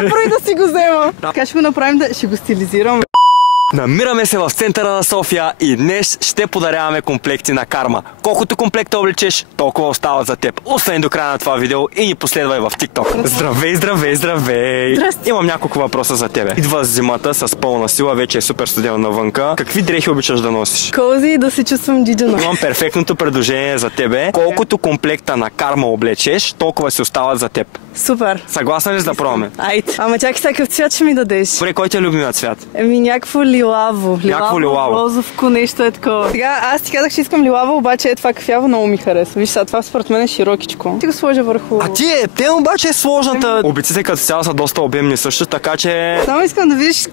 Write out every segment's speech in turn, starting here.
Първо да си го взема. Така ще го направим, ще го стилизирам. Намираме се в центъра на София и днес ще подаряваме комплекти на Карма. Колкото комплекта облечеш, толкова остават за теб. Остани до края на това видео и ни последвай в TikTok. Здравей, здравей, здравей! Здрасти. Имам няколко въпроса за тебе. Идва зимата с пълна сила, вече е супер студено навънка. Какви дрехи обичаш да носиш? Кози и да се чувствам джиджана. Имам перфектното предложение за тебе. Колкото комплекта на Карма облечеш, толкова си остават за теб. Супер. Съгласна ли да пробваме? Айде. Ама чакай сега какъв цвят ще ми дадеш? Добре, кой ти е любимият цвят? Някакво лилаво. Някакво лилаво. Розовко нещо е такова. Сега аз ти казах, че искам лилаво, обаче е това кафяво много ми харесва. Виж сега, това според мен е широкичко. Ти го сложа върху... А те обаче е сложната. Обиците като цяло са доста обемни също, така че... Само искам да видиш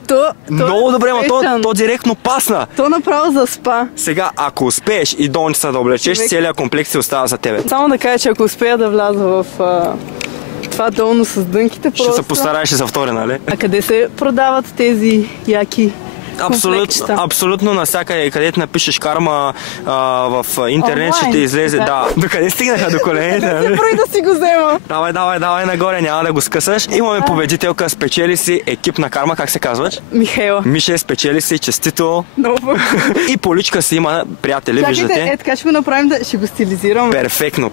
Много добре, ма то директно пасна. То направо за спа. Сега, ако успееш и долницата да облечеш, целият комплект си остава за тебе. Само да кажа, че ако успея да вляза в това долно с дънките, Ще се постараеш и за втори, нали? А къде се продават тези яки? Абсолютно навсякъде, където напишеш Карма в интернет, ще те излезе. Да. Докъде стигнаха до коленете? Първо да си го взема. Давай нагоре, няма да го скъсаш. Имаме победителка, спечели си екип на Карма, как се казваш? Михайла. Мише, спечели си, честито. Много. И по личка си има приятели, виждате. Така ще го направим, ще го стилизирам. Перфектно.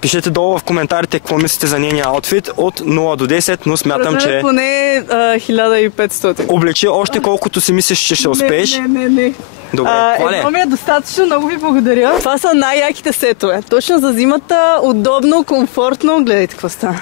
Пишете долу в коментарите какво мислите за нейния аутфит от 0 до 10, но смятам, че... Поне 1500. Облечи още колкото си мислиш, че ще успееш. Не. Добре, това ли е? Едно ми е достатъчно, много ви благодаря. Това са най-яките сетове. Точно за зимата, удобно, комфортно. Гледайте какво става.